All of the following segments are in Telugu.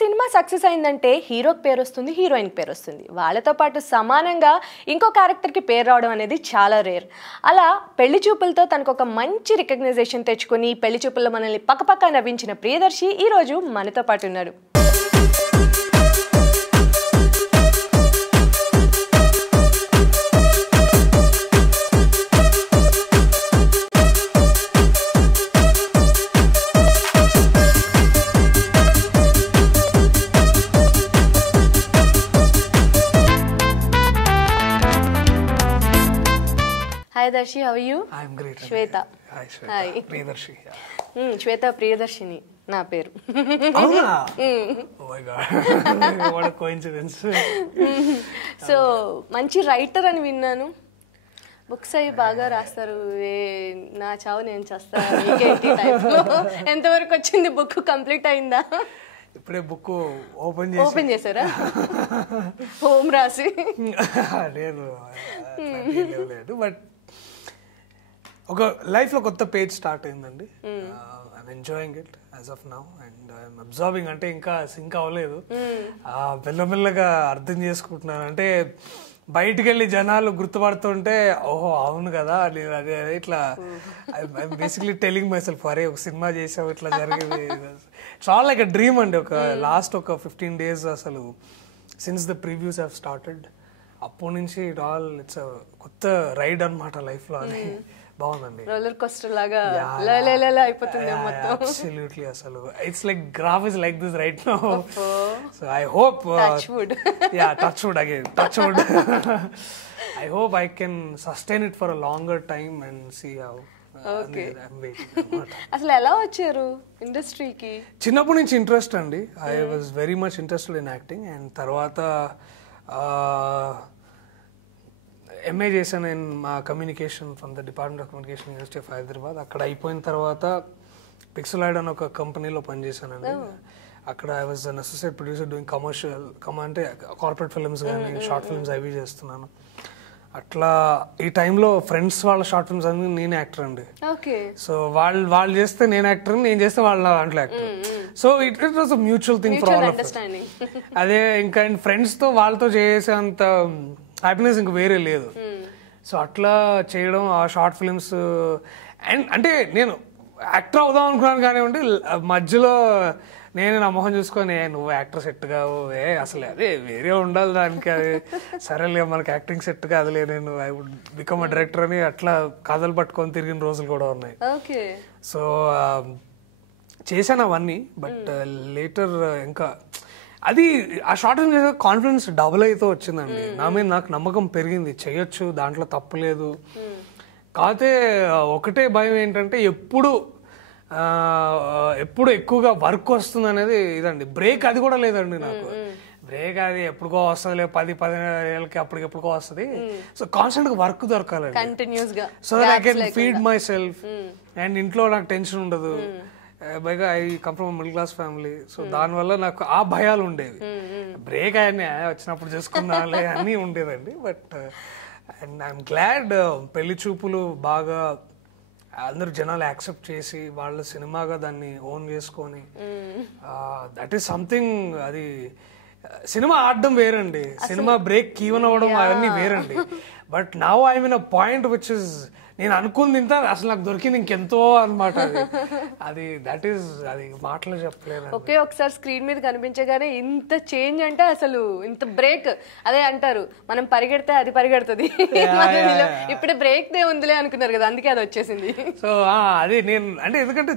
సినిమా సక్సెస్ అయిందంటే హీరోకి పేరు వస్తుంది, హీరోయిన్కి పేరు వస్తుంది. వాళ్ళతో పాటు సమానంగా ఇంకో క్యారెక్టర్కి పేరు రావడం అనేది చాలా రేర్. అలా పెళ్లి చూపులతో తనకు ఒక మంచి రికగ్నైజేషన్ తెచ్చుకొని పెళ్లి చూపుల్లో మనల్ని పక్కపక్క నవ్వించిన ప్రియదర్శి ఈరోజు మనతో పాటు ఉన్నారు. Hi Darshi, how are you? I'm great. Shweta. Hi Shweta. Hi. Priyadarshi. Shweta Priyadarsini, నా పేరు. అవునా? Oh my god. What a coincidence. So మంచి రైటర్ అని విన్నాను. బుక్స్ అవి బాగా రాస్తారు. నా చావు నేను చేస్తా ఎంతవరకు వచ్చింది? బుక్ కంప్లీట్ అయిందా? ఇప్పుడే బుక్ ఓపెన్ చేశారా? హోమ్ రాసి లేదు బట్ ఒక లైఫ్ లో కొత్త పేజ్ స్టార్ట్ అయిందండి. I'm enjoying it as of now and I'm observing. అంటే ఇంకా సింక్ అవ్వలేదు, మెల్లమెల్లగా అర్థం చేసుకుంటున్నాను. అంటే బయటికి వెళ్ళి జనాలు గుర్తుపడుతుంటే ఓహో అవును కదా అదే ఇట్లా బేసిక్లీ టెలింగ్ మై సెల్ఫ్, అరే ఒక సినిమా చేసావు ఇట్లా జరిగింది. It's all like a dream అండి. ఒక లాస్ట్ ఒక 15 days అసలు since the previews have started, అప్పటి నుంచి ఇట్ ఆల్ ఇట్స్ కొత్త రైడ్ అనమాట లైఫ్ లో. అని బాగుందండి. రోలర్ కోస్టర్ లాగా అయిపోతుంది మొత్తం. అబ్సల్యూట్లీ అసలు it's like graph is like this right now. So I hope touch wood again touch wood I hope I can sustain it for a longer time and see how. అసలు ఎలా వచ్చారు ఇండస్ట్రీకి? చిన్నప్పటి నుంచి ఇంట్రెస్ట్ అండి. I was very much interested in acting. And తర్వాత ఎంఏ చేశాను నేను మా communication from the department of communication university of Hyderabad. అక్కడ అయిపోయిన తర్వాత పిక్సెలాయిడ్ అని ఒక కంపెనీలో పనిచేశానండి. అక్కడ I was an associate producer doing commercial అంటే కార్పొరేట్ ఫిల్మ్స్ కానీ షార్ట్ ఫిల్మ్స్ అవి చేస్తున్నాను. అట్లా ఈ టైంలో ఫ్రెండ్స్ వాళ్ళ షార్ట్ ఫిల్మ్స్ అన్ని నేను యాక్టర్ అండి. సో వాళ్ళు చేస్తే నేను యాక్టర్, నేను చేస్తే వాళ్ళ దాంట్లో actor. So it was a mutual thing for all of us. అదే ఇంకా ఫ్రెండ్స్ తో వాళ్ళతో చేసేంత హ్యాపీనెస్ ఇంక వేరే లేదు. సో అట్లా చేయడం ఆ షార్ట్ ఫిల్మ్స్ అండ్ అంటే నేను యాక్టర్ అవుదాం అనుకున్నాను కానివ్వండి, మధ్యలో నేను నా మొహం చూసుకొని నువ్వు యాక్టర్ సెట్ కావు, అసలు అదే వేరే ఉండాలి దానికి, అది సరేలే మనకి యాక్టింగ్ సెట్ కాదులే, నేను I would become a director అని అట్లా కథలు పట్టుకొని తిరిగిన రోజులు కూడా ఉన్నాయి. సో చేశాను అవన్నీ. బట్ లేటర్ ఇంకా అది ఆ షార్ట్ ఫిల్మ్ చేసే కాన్ఫిడెన్స్ డబుల్ అయితే వచ్చిందండి. నా మీద నాకు నమ్మకం పెరిగింది, చేయొచ్చు, దాంట్లో తప్పులేదు. కాకపోతే ఒకటే భయం ఏంటంటే ఎప్పుడు ఎక్కువగా వర్క్ వస్తుంది అనేది ఇదండి. బ్రేక్ అది కూడా లేదండి నాకు. బ్రేక్ అది ఎప్పుడుకో వస్తుంది, 10-15 ఏళ్ళకి అప్పటికెప్పుడుకో వస్తుంది. సో కాన్స్టెంట్ గా వర్క్ దొరకాలండి, so that I can feed myself. And ఇంట్లో నాకు టెన్షన్ ఉండదు. పైగా I come from middle class family. So దానివల్ల నాకు ఆ భయాలు ఉండేవి. బ్రేక్ ఆయన్ని వచ్చినప్పుడు చేసుకున్నాలే అన్నీ ఉండేదండి. బట్ అండ్ ఐఎమ్ గ్లాడ్ పెళ్లి చూపులు బాగా అందరూ జనాలు యాక్సెప్ట్ చేసి వాళ్ళ సినిమాగా దాన్ని ఓన్ చేసుకొని దట్ ఈస్ సంథింగ్. అది సినిమా ఆడడం వేరండి, సినిమా బ్రేక్ ఈవెన్ అవ్వడం అవన్నీ వేరండి. But now I mean a point which is నేను అనుకుంది ఇంత, అసలు నాకు దొరికింది ఇంకెంతో అనమాట. అది దట్ ఈస్ అది మాటలు చెప్పలేదు. ఒకే ఒకసారి స్క్రీన్ మీద కనిపించగానే ఇంత చేంజ్ అంటే అసలు ఇంత బ్రేక్. అదే అంటారు మనం పరిగెడితే అది పరిగెడుతుంది, ఇప్పుడే బ్రేక్ దే ఉందిలే అనుకున్నారు కదా, అందుకే అది వచ్చేసింది. సో అది నేను అంటే ఎందుకంటే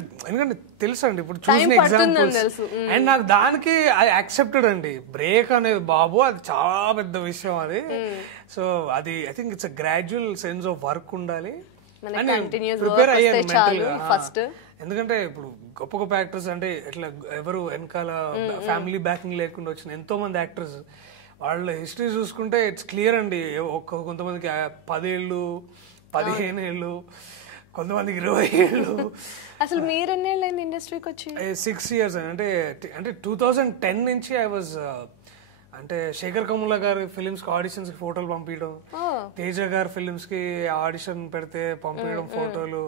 తెలుసు అండి ఇప్పుడు చూసిన ఎగ్జాంపుల్స్. అండ్ నాకు దానికి అది యాక్సెప్టెడ్ అండి. బ్రేక్ అనేది బాబు అది చాలా పెద్ద విషయం అది. సో అది I think it's a gradual sense of work ఉండాలి. ప్రిపేర్ అయ్యాను మెంటల్గా. ఎందుకంటే ఇప్పుడు గొప్ప గొప్ప యాక్టర్స్ అంటే ఇట్లా ఎవరు వెనకాల ఫ్యామిలీ బ్యాకింగ్ లేకుండా వచ్చిన ఎంతో మంది యాక్టర్స్ వాళ్ళ హిస్టరీ చూసుకుంటే ఇట్స్ క్లియర్ అండి. కొంతమందికి 10 ఏళ్ళు 15 ఏళ్ళు, కొంతమందికి 20 ఏళ్ళు. అసలు మీరు ఎన్నేళ్ళైంది ఇండస్ట్రీకి వచ్చి? 6 years అంటే 2010 నుంచి ఐ వాజ్ అంటే శేఖర్ కమ్ముల గారి ఫిలిమ్స్ కి ఆడిషన్స్ కి ఫోటోలు పంపించడం, తేజ గారి ఫిలిమ్స్ కి ఆడిషన్ పెడితే పంపించడం ఫోటోలు.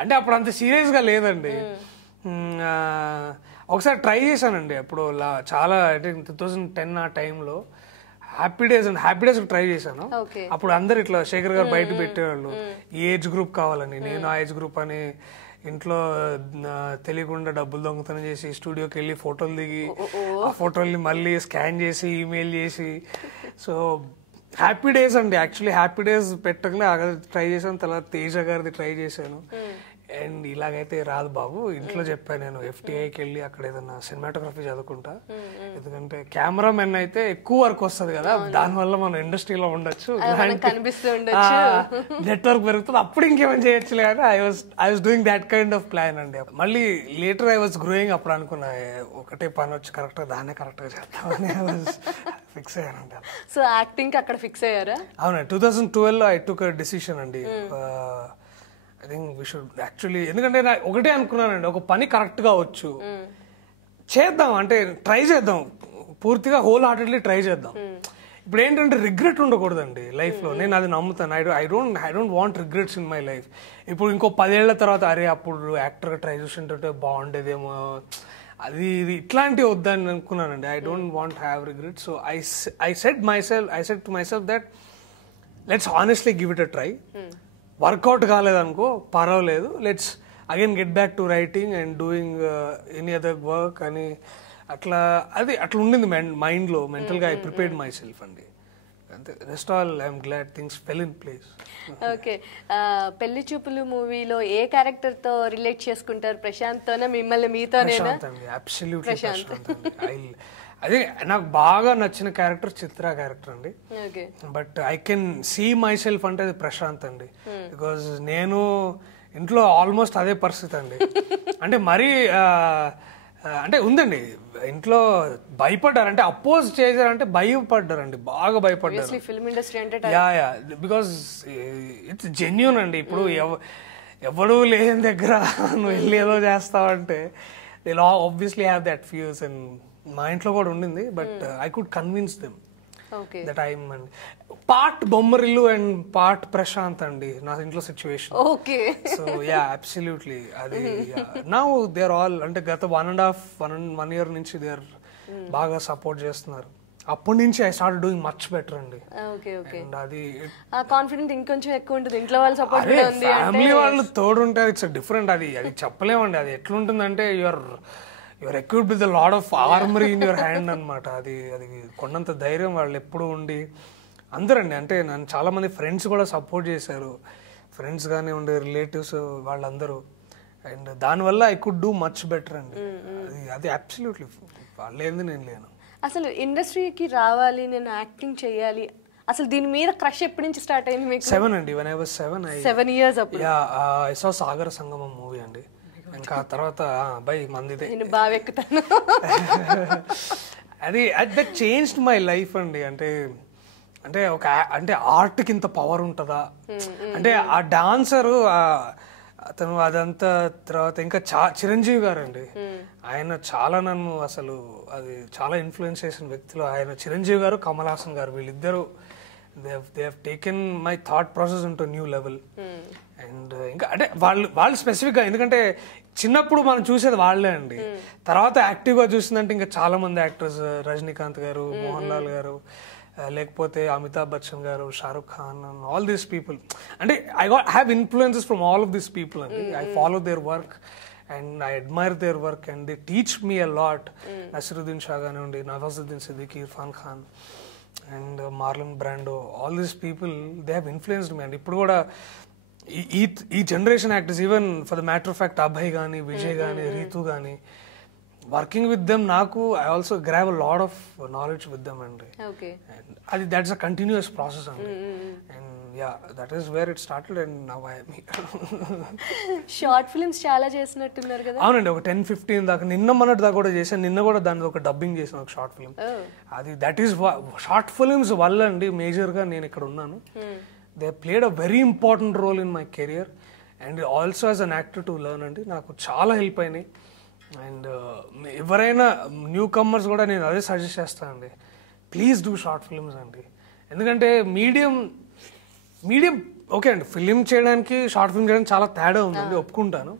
అంటే అప్పుడు అంత సీరియస్ గా లేదండి. ఒకసారి ట్రై చేశానండి అప్పుడు చాలా అంటే 2010 ఆ టైంలో హ్యాపీ డేస్ ట్రై చేశాను. అప్పుడు అందరు ఇట్లా శేఖర్ గారు బయట పెట్టేవాళ్ళు ఈ ఏజ్ గ్రూప్ కావాలని. నేను ఆ ఏజ్ గ్రూప్ అని ఇంట్లో తెలియకుండా డబ్బులు దొంగతనం చేసి స్టూడియోకి వెళ్ళి ఫోటోలు దిగి ఆ ఫోటోల్ని మళ్ళీ స్కాన్ చేసి ఈమెయిల్ చేసి, సో హ్యాపీ డేస్ అండి యాక్చువల్లీ హ్యాపీ డేస్ పెట్టగానే ట్రై చేశాను. తర్వాత తేజ గారిది ట్రై చేశాను. అండ్ ఇలాగైతే రాదు బాబు, ఇంట్లో చెప్పాను నేను FTIకి వెళ్ళి అక్కడ ఏదైనా సినిమాటోగ్రఫీ చదువుకుంటా, ఎందుకంటే కెమెరామెన్ అయితే ఎక్కువ వర్క్ వస్తుంది కదా, దానివల్ల మనం ఇండస్ట్రీలో ఉండొచ్చు, నెట్వర్క్ పెరుగుతుంది, అప్పుడు ఇంకేమైనా చేయొచ్చులే అని I was doing that kind of plan అండి. మళ్ళీ లేటర్ ఐ వాస్ గ్రోయింగ్, అప్పుడు అనుకున్నా ఒకటే పని వచ్చి కరెక్ట్గా దాన్నే కరెక్ట్గా చేద్దామని ఫిక్స్ అయ్యానండి. సో యాక్టింగ్ అక్కడ ఫిక్స్ అయ్యారా? అవునండి, 2012లో ఐ టుక్ డిసిషన్ అండి. I think we should actually, ఎందుకంటే ఒకటే అనుకున్నానండి, ఒక పని కరెక్ట్గా వచ్చు చేద్దాం, అంటే ట్రై చేద్దాం, పూర్తిగా హోల్ హార్టెడ్లీ ట్రై చేద్దాం. ఇప్పుడు ఏంటంటే రిగ్రెట్ ఉండకూడదండి లైఫ్లో, నేను అది నమ్ముతాను. I don't want regrets in my life. ఇప్పుడు ఇంకో 10 ఏళ్ల తర్వాత అరే అప్పుడు యాక్టర్గా ట్రై చేస్తుంటే బాగుండేదేమో, అది ఇది ఇట్లాంటివి వద్దని అనుకున్నానండి. I don't want have regret. So I said to myself that let's honestly give it a try. Workout కాలేదనుకో పర్వాలేదు, let's again get back to writing and doing any other work అని అట్లా ఉండింది మైండ్లో. మెంటల్గా ఐ ప్రిపేర్డ్ మై సెల్ఫ్ అండి, అంతే. Rest all I'm glad things fell in place. Okay, పెళ్లి చూపులు మూవీలో ఏ క్యారెక్టర్ తో రిలేట్ చేసుకుంటారు? ప్రశాంత్ తోనే, మిమ్మల్ని మీతోనేనా? ప్రశాంత్ అండి, అబ్సల్యూట్లీ ప్రశాంత్ అండి. అదే నాకు బాగా నచ్చిన క్యారెక్టర్ చిత్ర క్యారెక్టర్ అండి. But I can see my సెల్ఫ్ అంటే అది ప్రశాంత్ అండి. బికాజ్ నేను ఇంట్లో ఆల్మోస్ట్ అదే పరిస్థితి అండి. అంటే మరీ అంటే ఉందండి ఇంట్లో, భయపడ్డారు, అంటే అపోజ్ చేశారంటే భయపడ్డారండి, బాగా భయపడ్డారు. ఫిల్మ్ ఇండస్ట్రీ అంటే యా బికాజ్ ఇట్స్ జెన్యూన్ అండి. ఇప్పుడు ఎవడూ లేని దగ్గర నువ్వు వెళ్ళి ఏదో చేస్తావంటే they obviously have that fears. And మా ఇంట్లో కూడా ఉండింది, but I could convince them that I'm అండి part Bommarillu and part Prashanth అండి నా ఇంట్లో సిచ్యువేషన్. సో యా అబ్సల్యూట్లీ అది నౌ దే ఆర్ ఆల్, అంటే గత 1.5 year నుంచి దే ఆర్ బాగా సపోర్ట్ చేస్తున్నారు. అప్పటి నుంచి I start doing much better అండి. అది కాన్ఫిడెంట్ ఇంకొంచెం ఎక్కువ ఉంటుంది, ఇంట్లో వాళ్ళ సపోర్ట్ ఉంది, ఫ్యామిలీ వాళ్ళు తోడుంటే ఇట్స్ డిఫరెంట్. అది చెప్పలేమండి. అది ఎట్లుంటుందంటే your equipped with lot of ఆర్మరీ in your hand అనమాట. అది కొన్నంత ధైర్యం వాళ్ళు ఎప్పుడు ఉండి అందరండి, అంటే నన్ను చాలా మంది ఫ్రెండ్స్ కూడా సపోర్ట్ చేశారు, ఫ్రెండ్స్ కానీ ఉండే రిలేటివ్స్ వాళ్ళందరూ. అండ్ దానివల్ల I could do much better అండి. అది అబ్సల్యూట్లీ వాళ్ళు ఏంది నేను లేను. అసలు ఇండస్ట్రీకి రావాలి, నేను యాక్టింగ్ చేయాలి, అసలు దీని మీద క్రష్ ఎప్పటి నుంచి స్టార్ట్ అయింది మీకు? 7 అండి. when I was 7 years అప్పుడు. I saw సాగర సంగమం మూవీ అండి. ఇంకా తర్వాత అబ్బాయి మందిదే నేను బాగా ఎక్కుతాను. అది దట్ చేంజ్డ్ మై లైఫ్ అండి. అంటే అంటే ఆర్ట్కి ఇంత పవర్ ఉంటుందా, అంటే ఆ డాన్సరు అతను అదంతా. తర్వాత ఇంకా చిరంజీవి గారు అండి, ఆయన చాలా నన్ను అసలు అది చాలా ఇన్ఫ్లుయెన్స్ చేసిన వ్యక్తులు ఆయన. చిరంజీవి గారు, కమల్ హాసన్ గారు, వీళ్ళిద్దరూ they have taken my thought process into new level. And ఇంకా అంటే వాళ్ళు స్పెసిఫిక్గా, ఎందుకంటే చిన్నప్పుడు మనం చూసేది వాళ్ళే అండి. తర్వాత యాక్టివ్గా చూసిందంటే ఇంకా చాలా మంది యాక్టర్స్, రజనీకాంత్ గారు, మోహన్ లాల్ గారు, లేకపోతే అమితాబ్ బచ్చన్ గారు, Shahrukh Khan, all these people. అంటే I have influences from all of these people అండి. I follow their work and I admire their work and they teach me a lot. Naseeruddin Shah కానివ్వండి, Nawazuddin Siddiqui, Irrfan Khan and Marlon Brando, all these people they have influenced me అండి. ఇప్పుడు కూడా ఈ generation actors, even for the matter of fact Abhay కానీ, విజయ్ కానీ, రీతు కానీ, వర్కింగ్ విత్ దెమ్ నాకు I also grab a lot of knowledge with them అండి. అది దట్స్ అ కంటిన్యూస్ ప్రాసెస్ అండి. And yeah that is where it started and now I am here. Short films చాలా చేసినట్టున్నారు కదా? అవునండి, ఒక 10-15 దాకా, మొన్నటి దాకా కూడా చేశాను. నిన్న కూడా దాని ఒక డబ్బింగ్ చేశాను, ఒక షార్ట్ ఫిల్మ్. అది దట్ ఈస్ షార్ట్ ఫిల్మ్స్ వల్ల అండి మేజర్గా నేను ఇక్కడ ఉన్నాను. They played a very important role in my career and also as an actor to learn అండి. నాకు చాలా హెల్ప్ అయినాయి. అండ్ ఎవరైనా న్యూ కమర్స్ కూడా నేను అదే సజెస్ట్ చేస్తానండి, ప్లీజ్ డూ షార్ట్ ఫిల్మ్స్ అండి. ఎందుకంటే మీడియం ఓకే అండి, ఫిలిం చేయడానికి షార్ట్ ఫిల్మ్ చేయడానికి చాలా తేడా ఉందండి, ఒప్పుకుంటాను.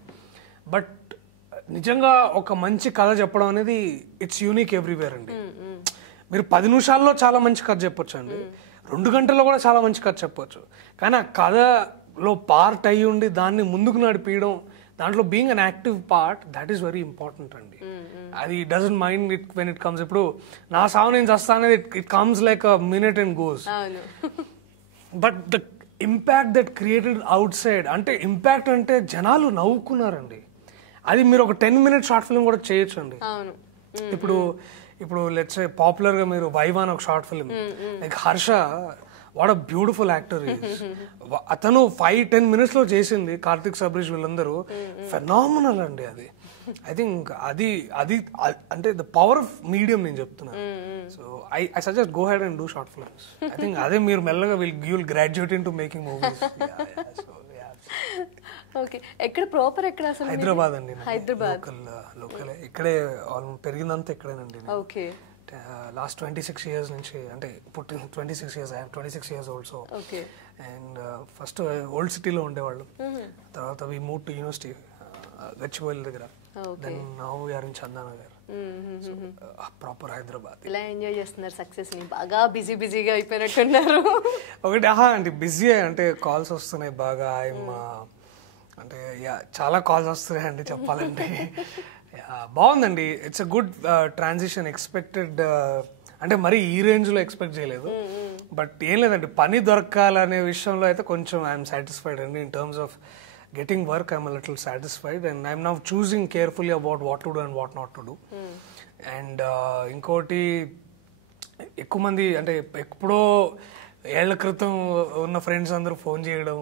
బట్ నిజంగా ఒక మంచి కథ చెప్పడం అనేది ఇట్స్ యూనిక్ ఎవ్రీవేర్ అండి. మీరు 10 నిమిషాల్లో చాలా మంచి కథ చెప్పొచ్చు అండి, 2 గంటల్లో కూడా చాలా మంచి కథ చెప్పొచ్చు. కానీ ఆ కథలో పార్ట్ అయ్యి ఉండి దాన్ని ముందుకు నడిపించడం, దాంట్లో being an active part, that is very important అండి. అది doesn't mind it when it comes. ఇప్పుడు నా సావు నేను చస్తా అనేది it comes like a minute and goes. But the impact that created out side, అంటే ఇంపాక్ట్ అంటే జనాలు నవ్వుకున్నారండి. అది మీరు ఒక 10 minute షార్ట్ ఫిల్మ్ కూడా చేయొచ్చు అండి. ఇప్పుడు లెట్స్ సే పాపులర్ గా మీరు వైవాన్ ఒక short film, like Harsha, what a beautiful actor is. అతను 5-10 minutes లో చేసింది కార్తిక్ సబ్రీష్ వీళ్ళందరూ ఫెనామినల్ అండి. అది ఐ థింక్ అది అది అంటే ద పవర్ ఆఫ్ మీడియం నేను చెప్తున్నాను. So I suggest go head and do short films. I think అదే మీరు మెల్లగా will graduate into making movies. Okay, ఎక్కడ ప్రాపర్ ఎక్కడ అసలు? హైదరాబాద్ అండి. హైదరాబాద్ లోకల్ ఇక్కడే పెరిగిందంతా ఇక్కడేనండి. ఓకే. లాస్ట్ 26 years నుంచి, అంటే పుట్టిన 26 years, I am 26 years old. So and first old సిటీలో ఉండేవాళ్ళు, తర్వాత we move to university Gachibowli దగ్గర, then now we are in Chandanagar. Proper Hyderabad. ఇలా ఎంజాయ్ చేస్తున్నారు సక్సెస్ ని? బాగా బిజీగా అయిపోయినట్టున్నారు. ఒకటి అంటే బిజీ, అంటే కాల్స్ వస్తున్నాయి బాగా. అంటే చాలా కాల్స్ వస్తున్నాయి అండి చెప్పాలంటే. బాగుందండి, it's a good transition. Expected అంటే మరి ఈ రేంజ్ లో ఎక్స్పెక్ట్ చేయలేదు. బట్ ఏం లేదండి, పని దొరకాలనే విషయంలో అయితే కొంచెం ఐఎమ్ సాటిస్ఫైడ్ అండి. In terms of getting work, I'm a little satisfied, and I'm now choosing carefully about what to do and what not to do. And ఇంకోటి, ఎక్కువ మంది అంటే ఎప్పుడో ఏళ్ల క్రితం ఉన్న ఫ్రెండ్స్ అందరూ ఫోన్ చేయడం,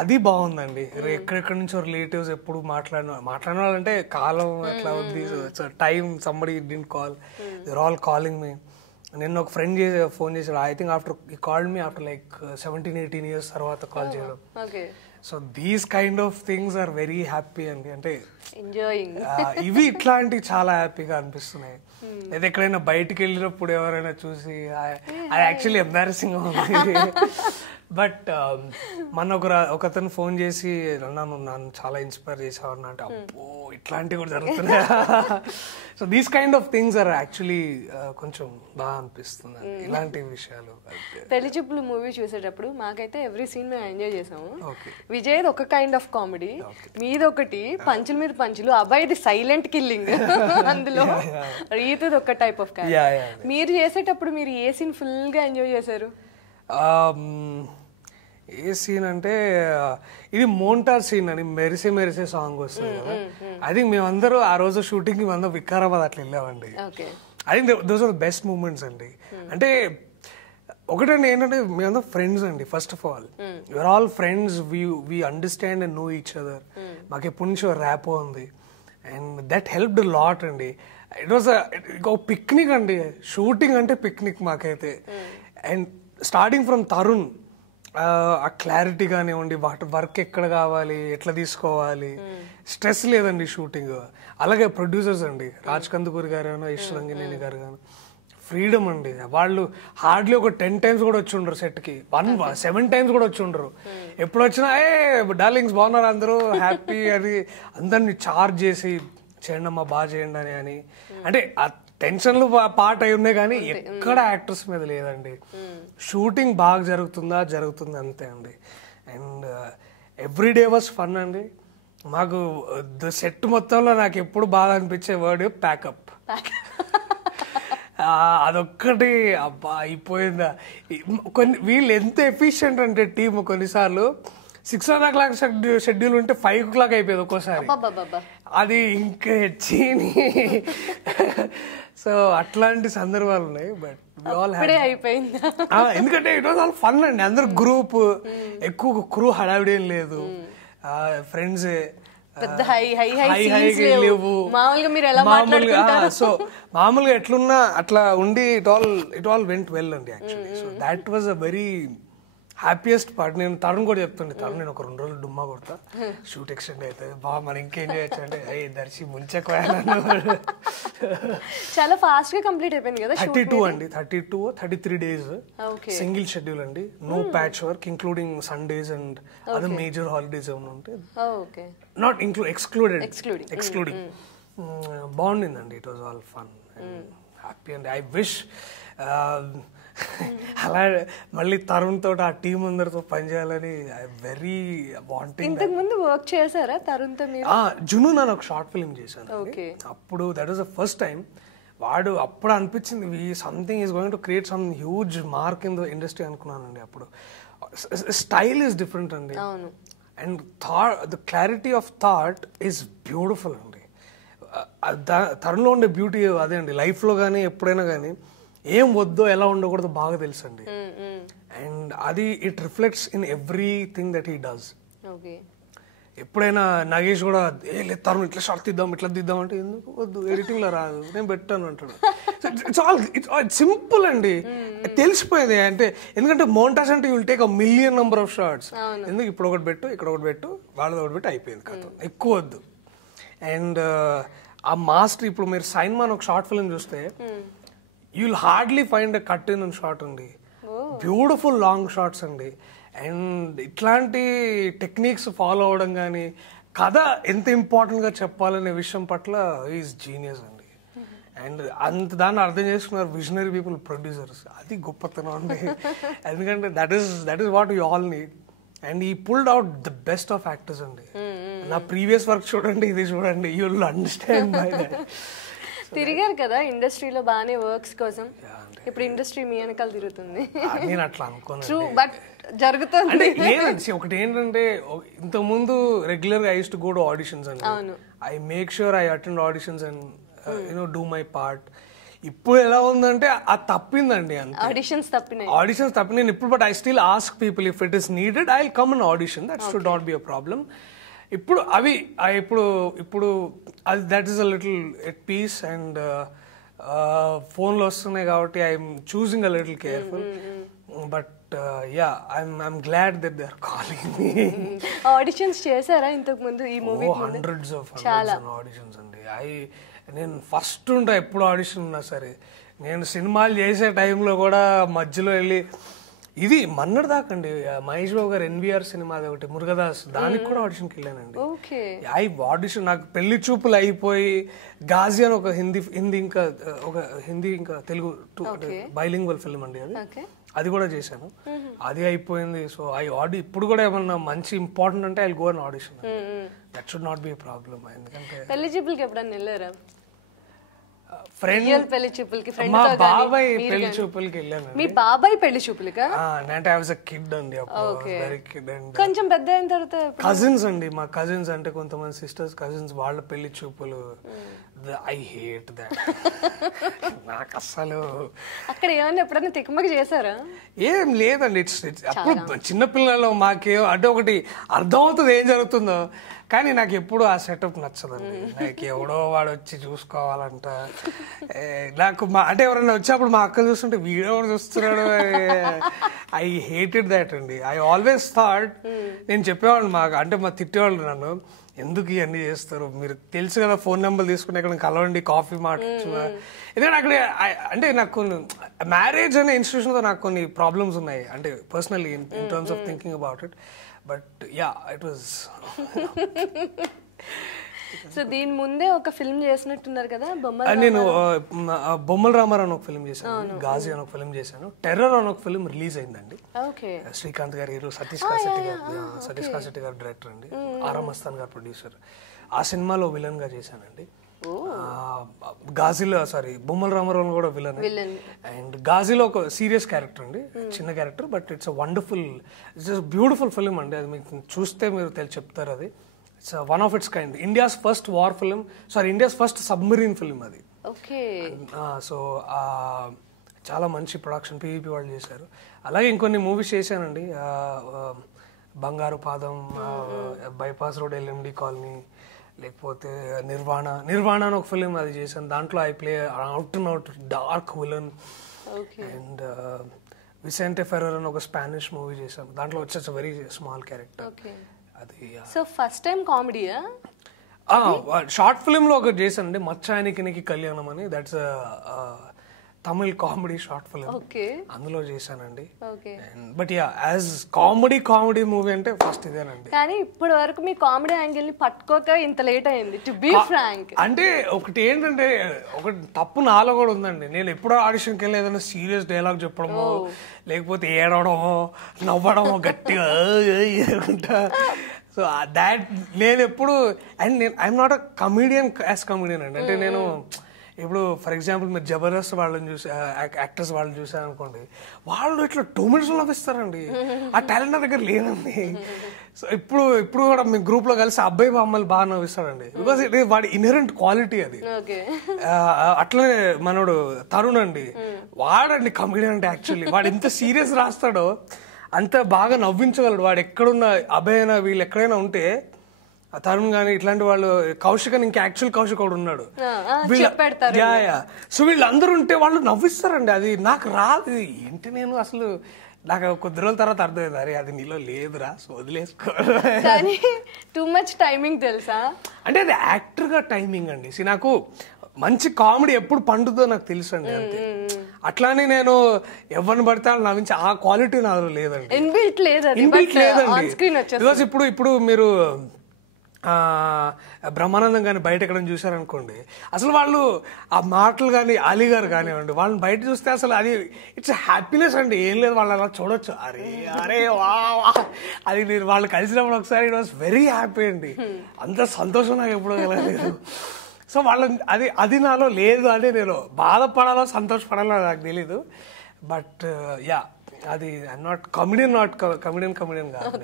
అది బాగుందండి. ఎక్కడెక్కడి నుంచో రిలేటివ్స్ ఎప్పుడు మాట్లాడిన వాళ్ళంటే కాలం ఎట్లా ఉంది, time, somebody didn't call, they are all calling me. నిన్న ఒక ఫ్రెండ్ ఫోన్ చేశాడు, I think after he called me after like 17-18 years తర్వాత కాల్ చేయడం. So these kind of things are very happy అండి. అంటే ఇవి ఇట్లాంటివి చాలా హ్యాపీగా అనిపిస్తున్నాయి. లేదా ఎక్కడైనా బయటికి వెళ్ళినప్పుడు ఎవరైనా చూసి అది యాక్చువల్లీ ఎంబారసింగ్ ఉంది. బట్ మొన్న ఒకతను ఫోన్ చేసి నన్ను చాలా ఇన్స్పైర్ చేసావు అన్న, అంటే అబ్బో ఇట్లాంటివి కూడా జరుగుతున్నాయి. So these kind of things are actually కొంచెం బాగా అనిపిస్తుంది ఇలాంటి విషయాలు. పెళ్లి చూపులు మూవీ చూసేటప్పుడు మాకైతే ఎవ్రీ సీన్ మేము ఎంజాయ్ చేసాము. విజయ్ ఒక కైండ్ ఆఫ్ కామెడీ, మీదొకటి పంచుల మీద పంచులు, అబ్బాయిది సైలెంట్ కిల్లింగ్ అందులో, రీతుది ఒక టైప్ ఆఫ్ కామెడీ. మీరు చేసేటప్పుడు మీరు ఏ సీన్ ఫుల్ గా ఎంజాయ్ చేశారు? ఏ సీన్ అంటే ఇది మోంటార్ సీన్ అని మెరిసే మెరిసే సాంగ్ వస్తుంది కదా. ఐ థింక్ మేమందరూ ఆ రోజు షూటింగ్ కి మందరం వికారాబాద్ అట్లా వెళ్ళామండి. I think those are the best moments అండి. అంటే ఒకటండి ఏంటంటే మేమందరం ఫ్రెండ్స్ అండి. First of all you're all friends, we understand and know each other. మాకు ఎప్పటి నుంచో ర్యాపో ఉంది అండ్ దట్ హెల్ప్డ్ లాట్ అండి. ఇట్ వాజ్ ఒక పిక్నిక్ అండి. షూటింగ్ అంటే పిక్నిక్ మాకైతే. అండ్ స్టార్టింగ్ ఫ్రమ్ తరుణ్, ఆ క్లారిటీ కానివ్వండి, వర్క్ ఎక్కడ కావాలి, ఎట్లా తీసుకోవాలి, స్ట్రెస్ లేదండి షూటింగ్. అలాగే ప్రొడ్యూసర్స్ అండి, రాజ్ కందుకూరి గారు గాను, ఈశ్వరంగినేని గారు గాను, ఫ్రీడమ్ అండి. వాళ్ళు హార్డ్లీ ఒక 10 times కూడా వచ్చి ఉండరు సెట్ కి, 7 times కూడా వచ్చి ఉండరు. ఎప్పుడు వచ్చినా డార్లింగ్స్ బాగున్నారు అందరూ హ్యాపీ అని అందరిని చార్జ్ చేసి చేయండి అమ్మా బాగా చేయండి అని. అంటే ఆ టెన్షన్లు పార్ట్ అయి ఉన్నాయి కానీ ఎక్కడ యాక్టర్స్ మీద లేదండి. షూటింగ్ బాగా జరుగుతుంది అంతే అండి. And every day was fun అండి. మాకు సెట్ మొత్తంలో నాకు ఎప్పుడు బాగా అనిపించే వర్డ్ ప్యాకప్. అదొక్కటి అబ్బా అయిపోయిందా. వీళ్ళు ఎంత ఎఫిషియెంట్ అంటే టీమ్, కొన్నిసార్లు 6 o'clock షెడ్యూల్ ఉంటే 5 o'clock అయిపోయేది ఒక్కోసారి. అది ఇంకా హెచ్చీని. సో అట్లాంటి సందర్భాలు ఉన్నాయి. బట్ ఎందుకంటే ఇట్ వాజ్ ఆల్ ఫన్ అండి. అందరు గ్రూప్, ఎక్కువ క్రూ హడావిడి ఏం లేదు, ఫ్రెండ్స్ లేవు. సో మామూలుగా ఎట్లున్నా అట్లా ఉండి ఇట్ ఆల్ వెంట్ వెల్ అండి actually. So that was a very happiest part నేను తరుణ్ కూడా చెప్తుండే, తరుణ్ నేను ఒక 2 రోజులు డుమ్మా కొడతా, షూట్ ఎక్స్టెండ్ అవుతుంది బాగా మనం ఇంకేం చేయొచ్చు అంటే అయ్యి దర్శి ముంచకపోయాను. చాలా ఫాస్ట్ గా కంప్లీట్ అయిపోయింది కదా. 32 అండి, 33 days సింగిల్ షెడ్యూల్ అండి, no patch work including sundays and other major holidays ఏమైనా ఉంటే నాట్ ఎక్స్క్లూడింగ్. బాగుండిందండి, it was all fun and happy and I wish అలా మళ్ళీ తరుణ్ తోటి ఆ టీం అందరితో పనిచేయాలని ఐ వెరీ వాంటింగ్. ఇంతకు ముందు వర్క్ చేశారా తరుణ్ తో మీరు? జునూన్ అని ఒక షార్ట్ ఫిల్మ్ చేశాను అప్పుడు, that was the first time. వాడు అప్పుడు అనిపించింది something is going to create some huge mark in the industry అనుకున్నానండి. అప్పుడు స్టైల్ ఈస్ డిఫరెంట్ అండి, and the clarity of thought is beautiful అండి. తరుణ్లో ఉండే బ్యూటీ అదే అండి, లైఫ్లో కానీ ఎప్పుడైనా కానీ ఏం వద్దో ఎలా ఉండకూడదో బాగా తెలుసు అండి. అండ్ అది it reflects in everything that he does. ఎప్పుడైనా నాగేష్ కూడా లేదు తరుణ్ ఇట్లా షార్ట్ తీద్దాం ఇట్లా తీద్దాం అంటే ఎందుకు వద్దు ఎడిటింగ్ లో రాదు నేను పెట్టాను అంటాడు. ఇట్స్ ఆల్ సింపుల్ అండి, తెలిసిపోయింది. అంటే ఎందుకంటే మోంటాజ్ అంటే you'll take 1,000,000 number of shots, ఎందుకు ఇప్పుడు ఒకటి పెట్టు ఇక్కడ ఒకటి పెట్టు వాళ్ళది ఒకటి పెట్టు అయిపోయింది కథ, ఎక్కువ వద్దు. అండ్ ఆ మాస్టర్ ఇప్పుడు మీరు సైన్మాన్ ఒక షార్ట్ ఫిల్మ్ చూస్తే you'll hardly find a cut in short అండి, బ్యూటిఫుల్ లాంగ్ షార్ట్స్ అండి. అండ్ ఇట్లాంటి టెక్నిక్స్ ఫాలో అవడం కానీ కథ ఎంత ఇంపార్టెంట్గా చెప్పాలనే విషయం పట్ల ఈజ్ జీనియస్ అండి. అండ్ అంత దాన్ని అర్థం చేసుకున్నారు విజనరీ పీపుల్, ప్రొడ్యూసర్స్. అది గొప్పతనం అండి, ఎందుకంటే that is what you all need. And he pulled out the best of actors అండి. నా ప్రీవియస్ వర్క్ చూడండి, ఇది చూడండి, you will understand by that. తిరిగారు కదా ఇండస్ట్రీలో బాగానే వర్క్స్ కోసం, ఇప్పుడు ఇండస్ట్రీ మీ వెనకాల తిరుగుతుంది. నేను అట్లా అనుకోను, బట్ జరుగుతుంది అంటే లేదండి. ఒకటి ఏంటంటే ఇంతకు ముందు రెగ్యులర్ గా I use to go to auditions అండి, I make sure I attend auditions and you know do my part. ఇప్పుడు ఎలా ఉందంటే అది తప్పిందండి, అంతే. ఆడిషన్స్ తప్పినాయి ఇప్పుడు. But I still ask people if it is needed I will come on audition, that should not be a problem. ఇప్పుడు అవి ఇప్పుడు అది that is a little at peace. And ఫోన్లో వస్తున్నాయి కాబట్టి I'm choosing a little careful. But yeah I'm glad that they are calling me. Auditions చేశారా ఇంతకు ముందు ఈ మూవీ? హండ్రెడ్స్ ఆఫ్ ఆడిషన్స్ అండి. నేను ఫస్ట్ ఉంటా ఎప్పుడు ఆడిషన్ ఉన్నా సరే. నేను సినిమాలు చేసే టైంలో కూడా మధ్యలో వెళ్ళి ఇది మన్నడు దాకండి మహేష్ బాబు గారు ఎన్వీఆర్ సినిమా ఒకటి మురుగదాస్, దానికి కూడా ఆడిషన్కి వెళ్ళానండి. ఆడిషన్ నాకు పెళ్లి చూపులు అయిపోయి గాజీ అని ఒక హిందీ ఇంకా తెలుగు బైలింగ్వల్ ఫిల్మ్ అండి, అది కూడా చేశాను. అది అయిపోయింది. సో ఇప్పుడు కూడా ఏమన్నా మంచి ఇంపార్టెంట్ అంటే I go an audition, that should not B a problem. ఎందుకంటే పెళ్లి చూపులకి ఎప్పుడన్నా వెళ్ళారా? ఫ్రెండ్ పెళ్లి చూపులకి మా బాబాయ్ పెళ్లి చూపులకి వెళ్ళాను. మీ బాబాయ్ పెళ్లి చూపులకా? అంటే ఐ వాజ్ అ కిడ్ అండి అప్పుడు, వెరీ కిడ్. అండ్ కొంచెం పెద్ద అయిన తర్వాత కజిన్స్ అండి, మా కజిన్స్ అంటే కొంతమంది సిస్టర్స్ కజిన్స్, వాళ్ళ పెళ్లి చూపులు ఐ హేట్ దట్. నాకు అసలు అక్కడ ఏమన్నా ఎప్పుడైనా తిక్కమకి చేశారా? ఏం లేదండి. అప్పుడు చిన్నపిల్లలు మాకేం అంటే ఒకటి అర్థమవుతుంది ఏం జరుగుతుందో, కానీ నాకు ఎప్పుడు ఆ సెటప్ నచ్చదండి. నాకు ఎవడో వాడు వచ్చి చూసుకోవాలంట. నాకు అంటే ఎవరైనా వచ్చేప్పుడు మా అక్క చూస్తుంటే వీడియో చూస్తున్నాడు, ఐ హేటెడ్ దాట్ అండి. ఐ ఆల్వేస్ థాట్, నేను చెప్పేవాళ్ళు అంటే మా తిట్టేవాళ్ళు నన్ను, ఎందుకు ఇవన్నీ చేస్తారు మీరు తెలుసు కదా, ఫోన్ నెంబర్ తీసుకుని ఇక్కడ కలవండి కాఫీ మాట్లాడుతున్నా. ఎందుకంటే అక్కడ అంటే నాకు కొన్ని మ్యారేజ్ అనే ఇన్స్టిట్యూషన్తో నాకు కొన్ని ప్రాబ్లమ్స్ ఉన్నాయి, అంటే personally in terms of thinking about it. But yeah it was. So దీని ముందే ఒక ఫిల్మ్ చేసినట్టున్నారు కదా, నేను బొమ్మల రామారావు అని ఒక ఫిల్మ్ చేశాను, గాజీ అని ఒక ఫిల్మ్ చేశాను, టెర్రర్ అని ఒక ఫిల్మ్ రిలీజ్ అయిందండి. శ్రీకాంత్ గారు హీరో, సతీష్ కాశెట్టి గారు డైరెక్టర్ అండి, ఆర్ మస్తాన్ గారు ప్రొడ్యూసర్. ఆ సినిమాలో విలన్ గా చేశానండి. గాజీలో బొమ్మల రామారావు కూడా విలన్. అండ్ గాజీలో ఒక సీరియస్ క్యారెక్టర్ అండి, చిన్న character, but it's it's beautiful film అండి. అది మీకు చూస్తే మీరు చెప్తారు. అది it's one of it's kind, India's first war film, India's first submarine film అది. సో చాలా మంచి ప్రొడక్షన్ పీవీపీ వాళ్ళు చేశారు. అలాగే ఇంకొన్ని మూవీస్ చేశానండి, బంగారు పాదం, బైపాస్ రోడ్, ఎల్ఎండి కాలనీ, లేకపోతే నిర్వాణ అని ఒక ఫిలిం అది చేశాను. దాంట్లో I play out and out dark villain. And Vicente Ferrer అని ఒక స్పానిష్ మూవీ చేశాను. దాంట్లో వచ్చేసి వెరీ స్మాల్ క్యారెక్టర్. అది సో ఫస్ట్ టైం కామెడీయా? షార్ట్ ఫిల్మ్ లో ఒకటి చేశానండి, మచ్చానికి కళ్యాణం అని. That's Tamil comedy short film, అందులో చేశానండి. But yeah as comedy movie అంటే ఫస్ట్ ఇదేనండి. కానీ ఇప్పటి వరకు మీ కామెడీ యాంగిల్ ని పట్టుకోక ఇంత లేట్ అయింది, టు బి ఫ్రాంక్. అంటే ఒకటి ఏంటంటే, ఒకటి తప్పు నాలో కూడా ఉందండి. నేను ఎప్పుడో ఆడిషన్కి వెళ్ళి ఏదైనా సీరియస్ డైలాగ్ చెప్పడమో, లేకపోతే ఏడవడమో, నవ్వడమో గట్టిగా అనుకుంటా. సో దాట్ నేను ఎప్పుడు, and I'm not a comedian as comedian అండి. అంటే నేను ఇప్పుడు ఫర్ ఎగ్జాంపుల్ మీరు జబర్దస్త్ వాళ్ళని చూసి, యాక్టర్స్ వాళ్ళని చూసారు అనుకోండి, వాళ్ళు ఇట్లా 2 minutes నవ్విస్తారండి. ఆ టాలెంట్ నా దగ్గర లేదండి. సో ఇప్పుడు కూడా మీ గ్రూప్ లో కలిసి అబ్బాయి బామ్మలు బాగా నవ్విస్తారండి, బికాస్ ఇది వాడి ఇన్హెరెంట్ క్వాలిటీ అది. అట్లనే మనోడు తరుణ్ అండి, వాడండి కమెడియన్ అంటే. యాక్చువల్లీ వాడు ఎంత సీరియస్ రాస్తాడో అంత బాగా నవ్వించగలడు. వాడు ఎక్కడున్న అభయ్ అయినా వీళ్ళు ఎక్కడైనా ఉంటే, తరుణ్ గానీ ఇట్లాంటి వాళ్ళు, కౌశిక్ అని ఇంకా యాక్చువల్ కౌశిక్ కూడా ఉన్నాడు, సో వీళ్ళందరూ ఉంటే వాళ్ళు నవ్విస్తారండి. అది నాకు రాదు. ఏంటి నేను అసలు, నాకు కొద్ది రోజుల తర్వాత అర్థమైంది, అరే అది నీలో లేదురా, సో వదిలేసుకో. టూ మచ్ టైమింగ్ తెలుసా? అంటే అది యాక్టర్ గా టైమింగ్ అండి. నాకు మంచి కామెడీ ఎప్పుడు పండుతో నాకు తెలుసు అండి, అంతే. అట్లానే నేను ఎవరిని పడితే వాళ్ళు నవ్వించి ఆ క్వాలిటీ నాలో లేదండి, ఇన్బిల్ట్ లేదండి. బికాస్ ఇప్పుడు మీరు బ్రహ్మానందం కానీ బయట ఎక్కడ చూసారనుకోండి, అసలు వాళ్ళు ఆ మాటలు కానీ అలీ గారు కానివ్వండి, వాళ్ళని బయట చూస్తే అసలు అది ఇట్స్ హ్యాపీనెస్ అండి. ఏం లేదు, వాళ్ళు అలా చూడొచ్చు, అరే వా అది. నేను వాళ్ళు కలిసినప్పుడు ఒకసారి ఇట్ వాస్ వెరీ హ్యాపీ అండి. అంత సంతోషం నాకు ఎప్పుడూ కలగలేదు. సో వాళ్ళ అది నాలో లేదు. అదే నేను బాధపడాలో సంతోషపడాలో నాకు తెలీదు. బట్ యా, అది ఐఎమ్ నాట్ కమెడియన్ కాదు.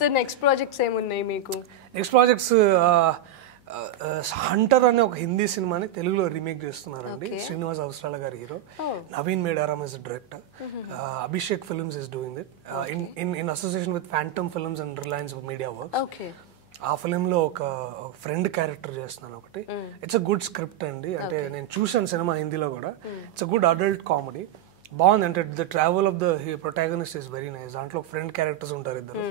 సో నెక్స్ట్ ప్రాజెక్ట్స్ ఏమున్నాయి మీకు? నెక్స్ట్ ప్రాజెక్ట్స్ హంటర్ అనే ఒక హిందీ సినిమాని తెలుగులో రీమేక్ చేస్తున్నారండి. శ్రీనివాస్ అవసరాల గారి hero, Naveen Medaram is director, Abhishek films is doing it in association with phantom films and Reliance media works. ఆ ఫిలిం లో ఒక ఫ్రెండ్ క్యారెక్టర్ చేస్తున్నాను ఒకటి. ఇట్స్ అ గుడ్ స్క్రిప్ట్ అండి. అంటే నేను చూసాను సినిమా హిందీలో కూడా. It's a good adult comedy, బాగుంది. అంటే the travel of the protagonist is very nice. దాంట్లో ఫ్రెండ్ క్యారెక్టర్స్ ఉంటారు ఇద్దరు,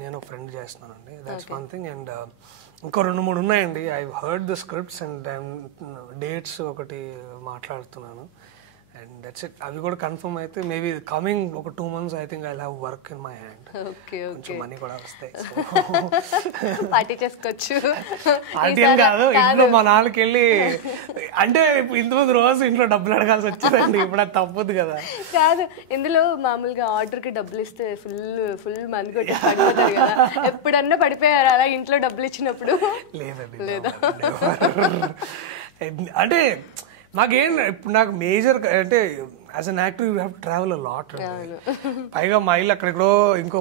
నేను ఒక ఫ్రెండ్ చేస్తున్నానండి. That's one thing. అండ్ ఇంకో 2-3 ఉన్నాయండి. I heard the scripts and dates ఒకటి మాట్లాడుతున్నాను. And that's it. అవి కూడా కన్ఫర్మ్ అయితే మేబీ కమింగ్ ఒక 2 months I think I will have work in my hand. కొంచెం మనీ కూడా వస్తాయి, పార్టీ చేసుకోవచ్చు. పార్టీ ఏం కాదు, ఇంట్లో మా నాన్నకి వెళ్ళి, అంటే ఇంతమంది రోజు ఇంట్లో డబ్బులు అడగాల్సి వచ్చిందండి. ఇప్పుడు అది తప్పదు కదా. కాదు, ఇందులో మామూలుగా ఆర్డర్ కి డబ్బులు ఇస్తే ఫుల్ మంది కొట్టి పడిపోతారు కదా. ఎప్పుడన్నా పడిపోయారు అలా ఇంట్లో డబ్బులు ఇచ్చినప్పుడు? లేదండి, లేదా. అంటే నాకు మేజర్ అంటే as an actor you have to travel a lot. పైగా మా ఇల్లు అక్కడెక్కడో ఇంకో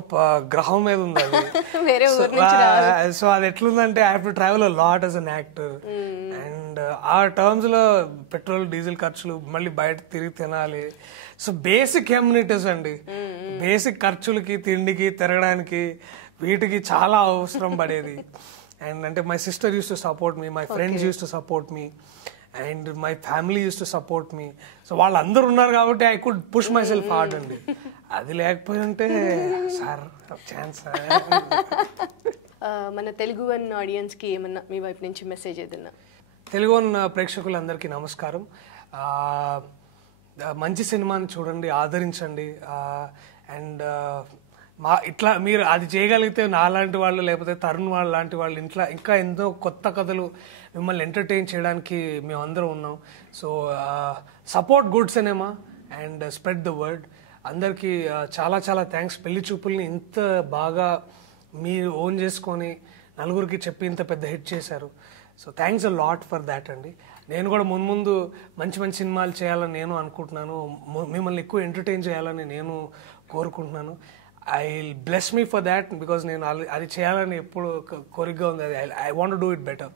గ్రహం మీద ఉంది అది. సో అది ఎట్లుందంటే I have to travel a lot as an actor. And ఆ టర్మ్స్ లో పెట్రోల్ డీజిల్ ఖర్చులు, మళ్ళీ బయట తిరిగి తినాలి. సో బేసిక్ ఎమ్యూనిటీస్ అండి, బేసిక్ ఖర్చులకి, తిండికి, తిరగడానికి, వీటికి చాలా అవసరం పడేది. అండ్ అంటే my sister use to support me, my friends use to support me, and my family use to support me. So వాళ్ళందరూ ఉన్నారు కాబట్టి I could push my self hard అండి. అది లేకపోయింటే సార్ ఛాన్స్. మన తెలుగు వన్ ఆడియన్స్ కి ఏమన్నా మీ వైపు నుంచి మెసేజ్ ఏదన్నా? తెలుగు వన్ ప్రేక్షకులందరికీ నమస్కారం. మంచి సినిమాని చూడండి, ఆదరించండి. అండ్ ఇట్లా మీరు అది చేయగలిగితే నాలాంటి వాళ్ళు, లేకపోతే తరుణ్ వాళ్ళు లాంటి వాళ్ళు ఇంకా ఎన్నో కొత్త కథలు మిమ్మల్ని ఎంటర్టైన్ చేయడానికి మేమందరం ఉన్నాం. So support good cinema and spread the word. అందరికీ చాలా చాలా థ్యాంక్స్. పెళ్లి చూపుల్ని ఇంత బాగా మీరు ఓన్ చేసుకొని నలుగురికి చెప్పి ఇంత పెద్ద హిట్ చేశారు. So thanks a lot for that అండి. నేను కూడా ముందు మంచి మంచి సినిమాలు చేయాలని నేను అనుకుంటున్నాను. మిమ్మల్ని ఎక్కువ ఎంటర్టైన్ చేయాలని నేను కోరుకుంటున్నాను. I bless me for that, because నేను అది చేయాలని ఎప్పుడు కోరికగా ఉంది. I want to do it better.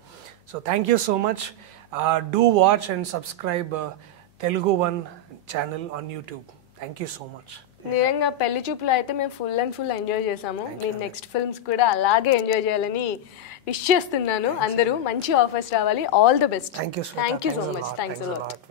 So thank you so much. Do watch and subscribe Telugu one channel on YouTube. Thank you so much. నిజంగా పెళ్లి చూపులో అయితే మేము ఫుల్ ఎంజాయ్ చేసాము. మీ నెక్స్ట్ ఫిల్మ్స్ కూడా అలాగే ఎంజాయ్ చేయాలని విష్ చేస్తున్నాను. అందరూ మంచి ఆఫర్స్ రావాలి. All the best. Thank you so much. Thanks a lot.